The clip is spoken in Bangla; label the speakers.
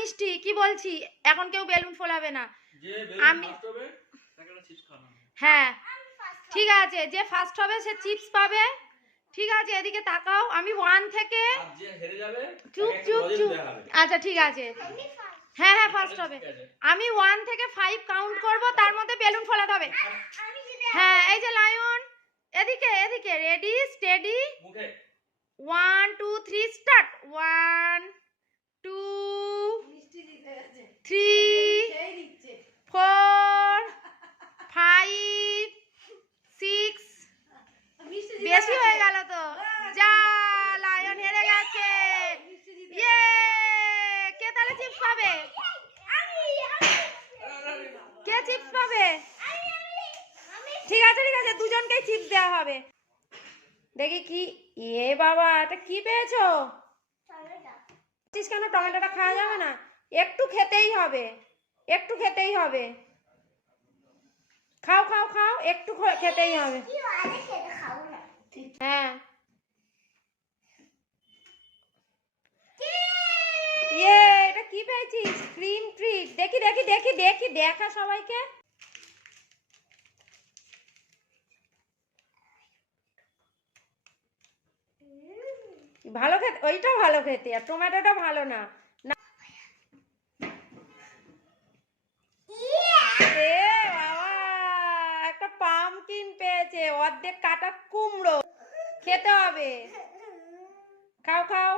Speaker 1: মিষ্টি কি বলছি? এখন কেউ বেলুন ফোলাবে না। আমি-। হ্যাঁ ঠিক আছে যে ফার্স্ট হবে সে চিপস পাবে। ঠিক আছে এদিকে তাকাও আমি ওয়ান থেকে চুপ চুপ চুপ। আচ্ছা ঠিক আছে। হ্যাঁ হ্যাঁ ফার্স্ট হবে। আমি ওয়ান থেকে ফাইভ কাউন্ট করব তার মধ্যে বেলুন ফোলাতে হবে। হ্যাঁ এই যে লায়ন এদিকে এদিকে ready steady one two three start one two three four five six বেশি হয়ে গেল তো যা লায়ন হেরে গেছে ইয়ে কে চিপস পাবে? কে চিপস পাবে? ঠিক আছে ঠিক আছে, দুজনকেই চিপস দেওয়া হবে। দেখি কি, এ বাবা, এটা কি পেয়েছ? কেন? টমেটোটা খাওয়া যাবে না? একটু খেতেই হবে, একটু খেতেই হবে। খাও খাও খাও, একটু খেতেই হবে। হ্যাঁ। ইয়ে! এটা কি পেয়েছিস? ক্রিম ট্রিট দেখি দেখি দেখি দেখি দেখা সবাইকে। ভালো খেতে ওইটা ভালো খেতে আর টমেটোটা ভালো না। একটা পামকিন পেয়েছে অর্ধেক কাটা কুমড়ো। খেতে হবে। খাও খাও।